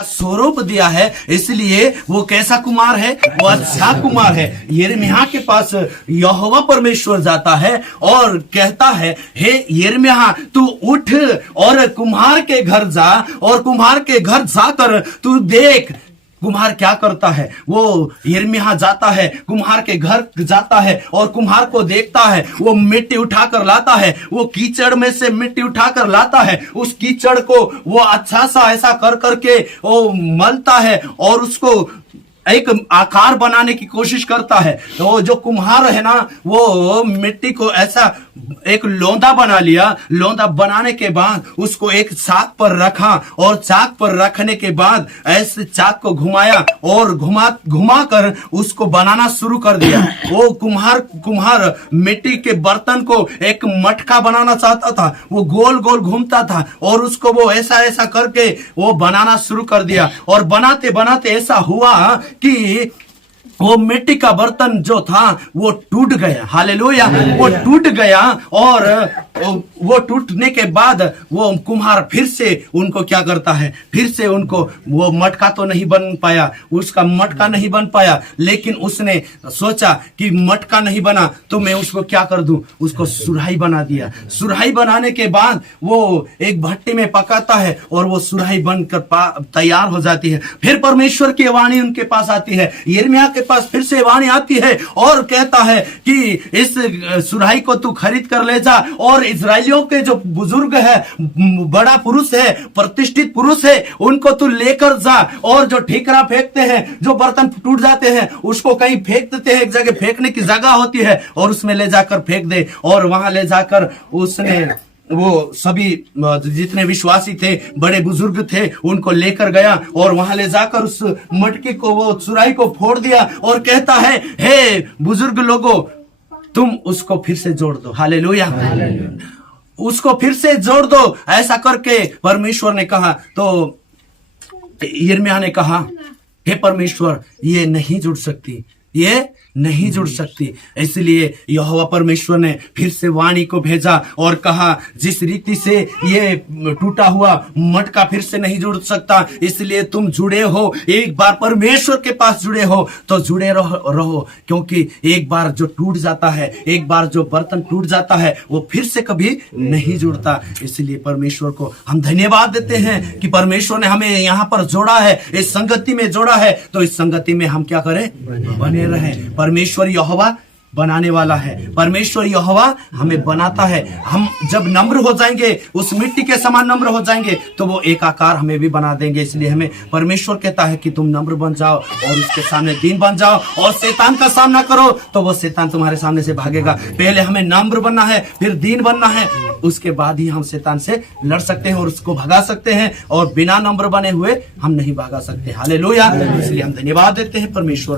स्वरूप दिया है, इसलिए वो कैसा कुमार है? वो अच्छा कुमार है। यिर्मयाह के पास यहोवा परमेश्वर जाता है और कहता है, हे यिर्मयाह, तू उठ और कुम्हार के घर जा और कुम्हार के घर जाकर तू देख कुम्हार क्या करता है। वो यिर्मयाह जाता है, कुम्हार के घर जाता है और कुम्हार को देखता है। वो मिट्टी उठाकर लाता है, वो कीचड़ में से मिट्टी उठाकर लाता है। उस कीचड़ को वो अच्छा सा ऐसा कर करके वो मलता है और उसको एक आकार बनाने की कोशिश करता है। तो जो कुम्हार है ना, वो मिट्टी को ऐसा एक लोंदा बना लिया। लोंदा बनाने के बाद उसको एक चाक पर रखा और चाक पर रखने के बाद ऐसे चाक को घुमाया और घुमा कर उसको बनाना शुरू कर दिया। वो कुम्हार मिट्टी के बर्तन को एक मटका बनाना चाहता था। वो गोल गोल घूमता था और उसको वो ऐसा ऐसा करके वो बनाना शुरू कर दिया। और बनाते बनाते ऐसा हुआ कि वो मिट्टी का बर्तन जो था वो टूट गया। हालेलुया। वो टूट गया और वो टूटने के बाद वो कुम्हार फिर से उनको क्या करता है, फिर से उनको वो मटका तो नहीं बन पाया, उसका मटका नहीं बन पाया, लेकिन उसने सोचा कि मटका नहीं बना तो मैं उसको क्या कर दूं, उसको सुराही बना दिया। सुराही बनाने के बाद वो एक भट्टी में पकाता है और वो सुराही बनकर तैयार हो जाती है। फिर परमेश्वर की वाणी उनके पास आती है, यिर्मयाह के पास फिर से वाणी आती है और कहता है कि इस सुराही को तू खरीद कर ले जा और इजराइलियों के जो बुजुर्ग है, बड़ा पुरुष है, प्रतिष्ठित पुरुष है, उनको तू लेकर जा और जो ठीकरा फेंकते हैं, जो बर्तन टूट जाते हैं, उसको कहीं फेंक देते हैं, एक जगह फेंकने की जगह होती है और उसमें ले जाकर फेंक दे। और वहां ले जाकर उसने वो सभी जितने विश्वासी थे, बड़े बुजुर्ग थे, उनको लेकर गया और वहां ले जाकर उस मटके को, वो सुराही को फोड़ दिया और कहता है, हे बुजुर्ग लोगों, तुम उसको फिर से जोड़ दो। हालेलुया। उसको फिर से जोड़ दो। ऐसा करके परमेश्वर ने कहा। तो यिर्मयाह ने कहा, हे परमेश्वर, ये नहीं जुड़ सकती, ये नहीं जुड़ सकती। इसलिए यहोवा परमेश्वर ने फिर से वाणी को भेजा और कहा, जिस रीति से ये टूटा हुआ मटका फिर से नहीं जुड़ सकता, इसलिए तुम जुड़े हो, एक बार परमेश्वर के पास जुड़े हो तो जुड़े रहो, क्योंकि एक बार जो टूट जाता है, एक बार जो बर्तन टूट जाता है, वो फिर से कभी नहीं जुड़ता। इसलिए परमेश्वर को हम धन्यवाद देते हैं कि परमेश्वर ने हमें यहाँ पर जोड़ा है, इस संगति में जोड़ा है। तो इस संगति में हम क्या करें? बने रहें। परमेश्वर यहोवा बनाने वाला है। परमेश्वर यहोवा हमें बनाता है। हम जब नम्र हो जाएंगे, उस मिट्टी के समान नम्र हो जाएंगे, तो वो एक आकार हमें भी बना देंगे। इसलिए हमें परमेश्वर कहता है कि तुम नम्र बन जाओ और उसके सामने दीन बन जाओ और शैतान का सामना करो, तो वो शैतान तुम्हारे सामने से भागेगा। पहले हमें नम्र बनना है, फिर दीन बनना है, उसके बाद ही हम शैतान से लड़ सकते हैं और उसको भगा सकते हैं। और बिना नम्र बने हुए हम नहीं भागा सकते। हालेलुया। इसलिए हम धन्यवाद देते हैं परमेश्वर।